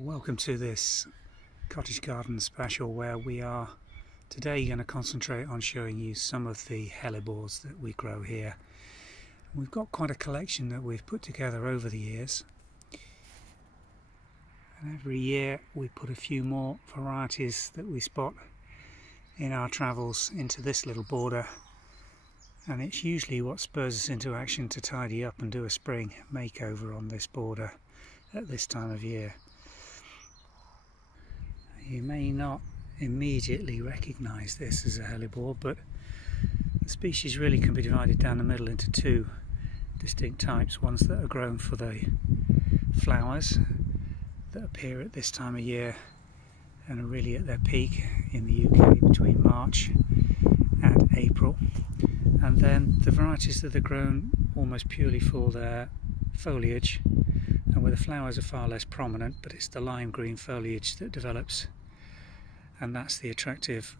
Welcome to this cottage garden special where we are today going to concentrate on showing you some of the hellebores that we grow here. We've got quite a collection that we've put together over the years, and every year we put a few more varieties that we spot in our travels into this little border, and it's usually what spurs us into action to tidy up and do a spring makeover on this border at this time of year. You may not immediately recognise this as a hellebore, but the species really can be divided down the middle into two distinct types. Ones that are grown for the flowers that appear at this time of year and are really at their peak in the UK between March and April, and then the varieties that are grown almost purely for their foliage and where the flowers are far less prominent, but it's the lime green foliage that develops, and that's the attractive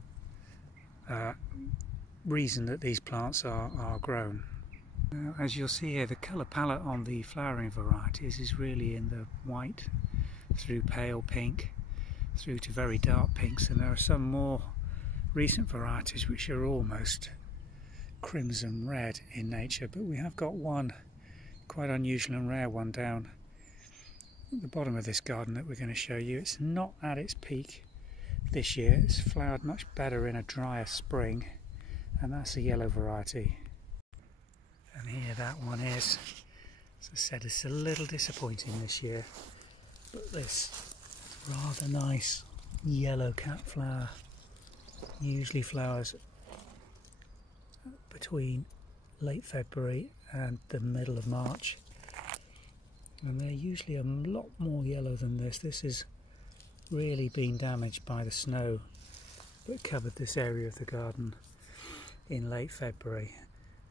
reason that these plants are grown. Now, as you'll see here, the colour palette on the flowering varieties is really in the white through pale pink through to very dark pinks, and there are some more recent varieties which are almost crimson red in nature, but we have got one quite unusual and rare one down at the bottom of this garden that we're going to show you. It's not at its peak this year, it's flowered much better in a drier spring, and that's a yellow variety. And here that one is. As I said, it's a little disappointing this year, but this rather nice yellow cap flower usually flowers between late February and the middle of March, and they're usually a lot more yellow than this. This has really been damaged by the snow that covered this area of the garden in late February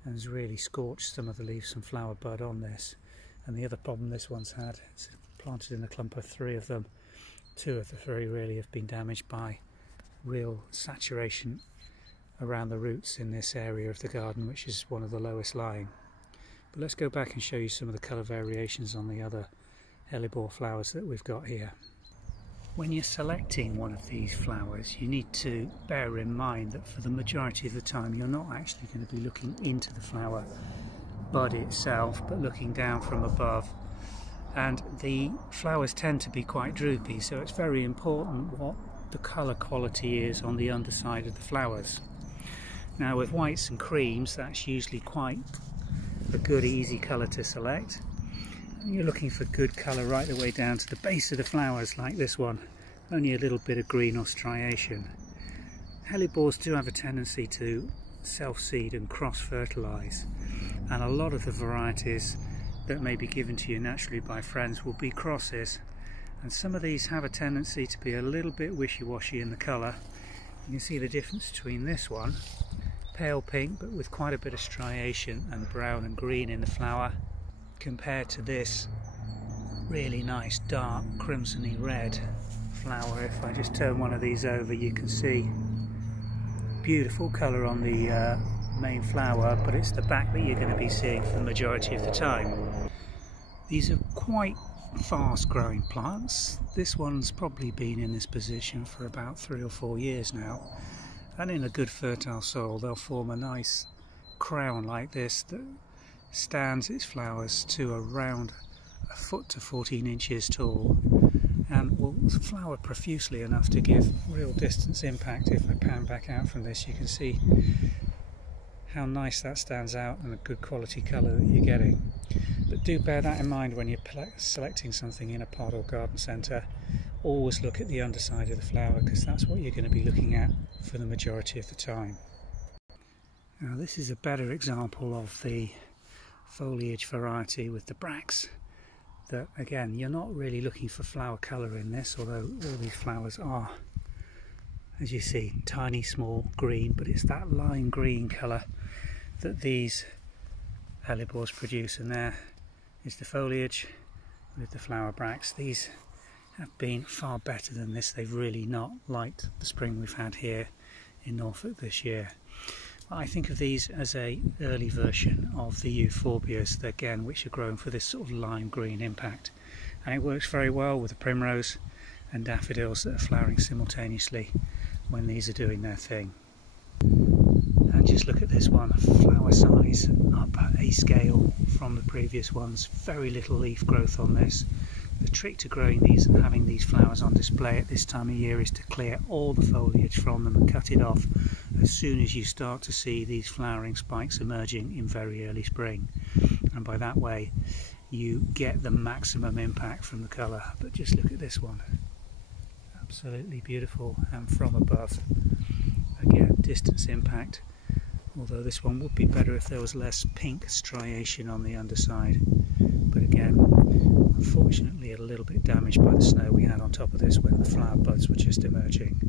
and has really scorched some of the leaves and flower bud on this. And the other problem this one's had, it's planted in a clump of three of them, two of the three really have been damaged by real saturation around the roots in this area of the garden, which is one of the lowest lying. But let's go back and show you some of the colour variations on the other hellebore flowers that we've got here. When you're selecting one of these flowers, you need to bear in mind that for the majority of the time you're not actually going to be looking into the flower bud itself, but looking down from above. And the flowers tend to be quite droopy, so it's very important what the colour quality is on the underside of the flowers. Now with whites and creams, that's usually quite a good easy colour to select. And you're looking for good colour right the way down to the base of the flowers, like this one, only a little bit of green or striation. Hellebores do have a tendency to self-seed and cross-fertilise, and a lot of the varieties that may be given to you naturally by friends will be crosses, and some of these have a tendency to be a little bit wishy-washy in the colour. You can see the difference between this one, pale pink but with quite a bit of striation and brown and green in the flower, compared to this really nice dark crimsony red flower. If I just turn one of these over, you can see beautiful colour on the main flower, but it's the back that you're going to be seeing for the majority of the time. These are quite fast growing plants. This one's probably been in this position for about 3 or 4 years now, and in a good fertile soil they'll form a nice crown like this that stands its flowers to around a foot to 14 inches tall, and will flower profusely enough to give real distance impact. If I pan back out from this, you can see how nice that stands out and a good quality colour that you're getting. But do bear that in mind when you're selecting something in a pot or garden centre. Always look at the underside of the flower, because that's what you're going to be looking at for the majority of the time. Now this is a better example of the foliage variety with the bracts, that again you're not really looking for flower colour in this, although all these flowers are, as you see, tiny small green, but it's that lime green colour that these hellebores produce, and there is the foliage with the flower bracts. These have been far better than this. They've really not liked the spring we've had here in Norfolk this year. I think of these as a early version of the euphorbias, again, which are grown for this sort of lime green impact, and it works very well with the primrose and daffodils that are flowering simultaneously when these are doing their thing. And just look at this one, flower size up a scale from the previous ones, very little leaf growth on this. The trick to growing these and having these flowers on display at this time of year is to clear all the foliage from them and cut it off as soon as you start to see these flowering spikes emerging in very early spring. And by that way you get the maximum impact from the colour. But just look at this one, absolutely beautiful, and from above. Again, distance impact, although this one would be better if there was less pink striation on the underside. But again, unfortunately a little bit damaged by the snow we had on top of this when the flower buds were just emerging.